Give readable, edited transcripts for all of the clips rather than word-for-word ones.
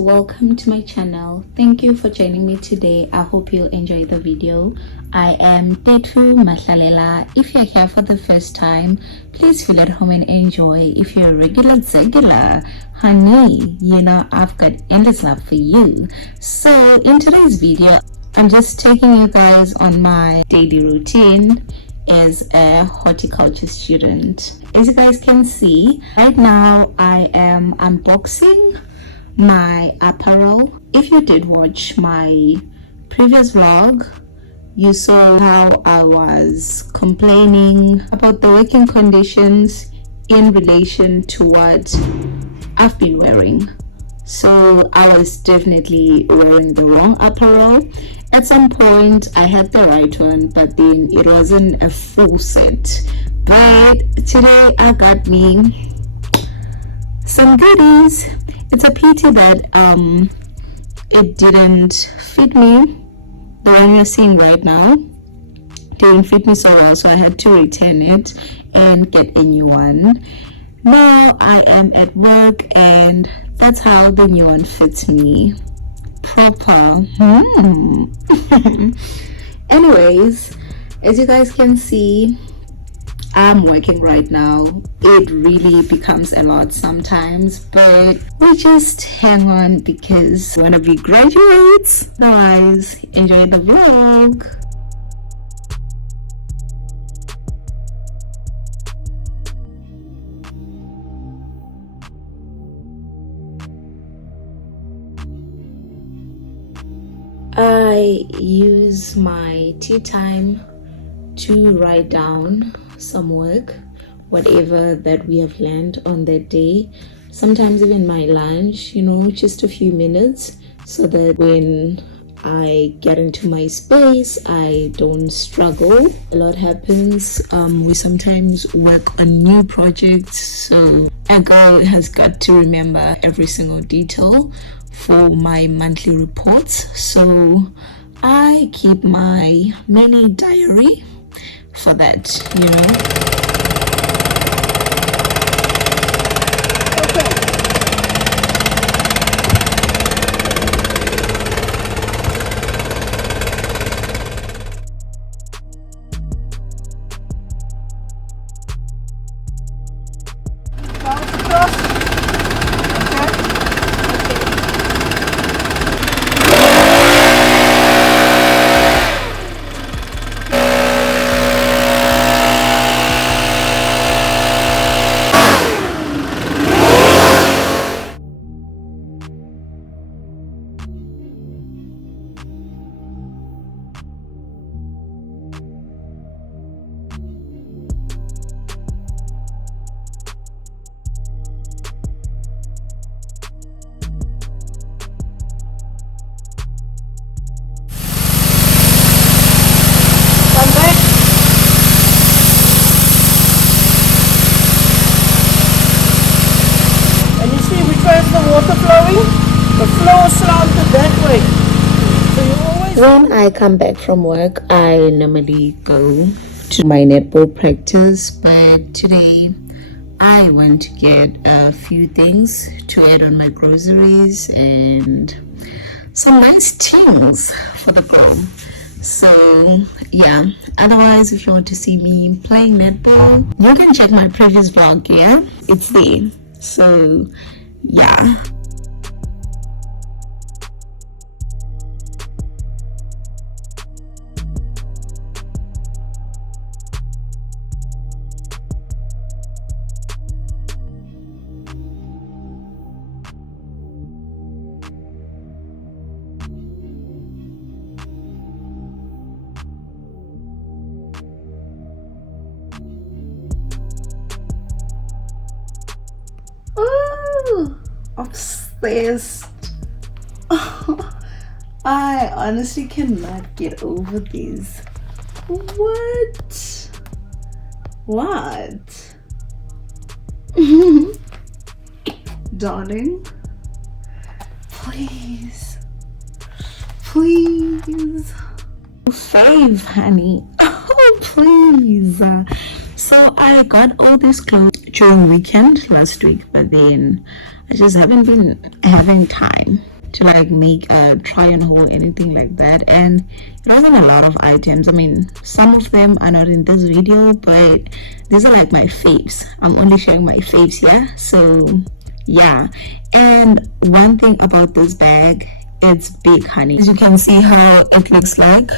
welcome to my channel. Thank you for joining me today. I hope you'll enjoy the video. I am Tetfu Mahlalela. If you're here for the first time, please feel at home and enjoy. If you're a regular honey, you know I've got endless love for you. So in today's video, I'm just taking you guys on my daily routine as a horticulture student. As you guys can see, right now I am unboxing my apparel. If you did watch my previous vlog, you saw how I was complaining about the working conditions in relation to what I've been wearing. So I was definitely wearing the wrong apparel. At some point I had the right one, but then it wasn't a full set. But today I got me some goodies. It's a pity that it didn't fit me. The one you're seeing right now didn't fit me so well, so I had to return it and get a new one. Now I am at work and that's how the new one fits me proper. Anyways, as you guys can see, I'm working right now. It really becomes a lot sometimes, but we just hang on because we want to be graduates. Otherwise, enjoy the vlog. I use my tea time to write down some work, whatever that we have learned on that day. Sometimes even my lunch, you know, just a few minutes, so that when I get into my space I don't struggle. A lot happens. We sometimes work on new projects, so a girl has got to remember every single detail for my monthly reports. So I keep my mini diary for that, you know. The flow is slanted that way. So you always... When I come back from work, I normally go to my netball practice, but today I went to get a few things to add on my groceries and some nice things for the girl. So yeah, otherwise if you want to see me playing netball, you can check my previous vlog. Yeah, it's there. So yeah. Obsessed. I honestly cannot get over these. What? Darling, please. Fave, honey. Oh, please. So I got all these clothes during weekend last week, but then I just haven't been having time. to like make a try on haul, anything like that. And it wasn't a lot of items. I mean, some of them are not in this video, but these are like my faves. I'm only showing my faves here. So yeah. And one thing about this bag, it's big, honey. As you can see how it looks like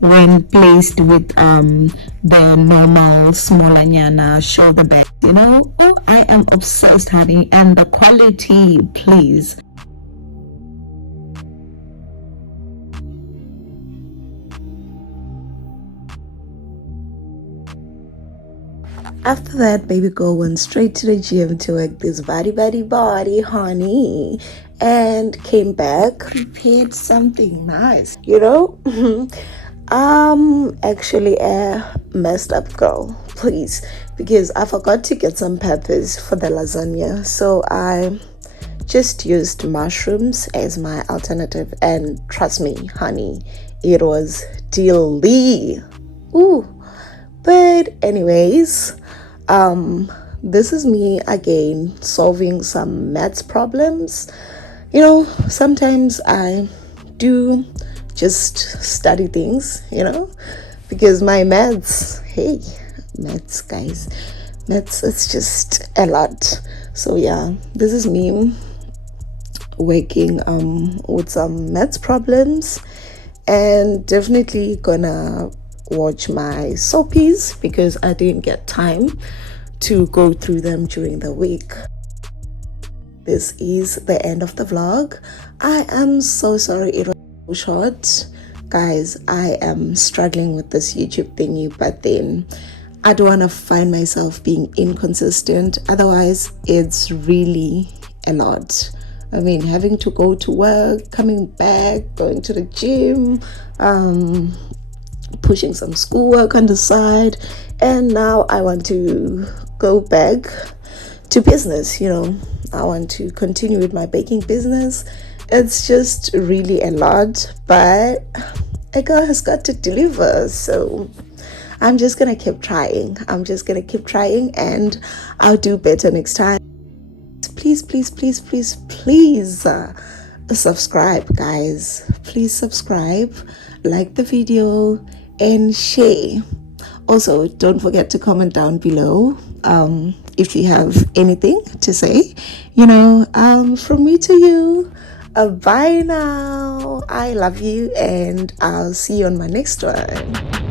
when placed with the normal smaller nyana shoulder bag, you know. Oh, I am obsessed, honey. And the quality, please. After that, baby girl went straight to the gym to work this body, honey, and came back, prepared something nice, you know. Actually a messed up girl, please, because I forgot to get some peppers for the lasagna, so I just used mushrooms as my alternative, and trust me, honey, it was deadly. Ooh. But anyways, this is me again solving some maths problems. You know, sometimes I do just study things, you know, because my maths, hey, maths guys, maths is just a lot. So yeah, this is me working with some maths problems, and definitely gonna watch my soapies because I didn't get time to go through them during the week. This is the end of the vlog. I am so sorry it was so short, guys. I am struggling with this YouTube thingy, but then I don't want to find myself being inconsistent. Otherwise, it's really a lot. I mean, having to go to work, coming back, going to the gym, pushing some schoolwork on the side, and now I want to go back to business. You know, I want to continue with my baking business. It's just really a lot, but a girl has got to deliver, so I'm just gonna keep trying. And I'll do better next time. Please subscribe, guys. Please subscribe, like the video, and share. Also, don't forget to comment down below if you have anything to say, you know. From me to you, bye now. I love you, and I'll see you on my next one.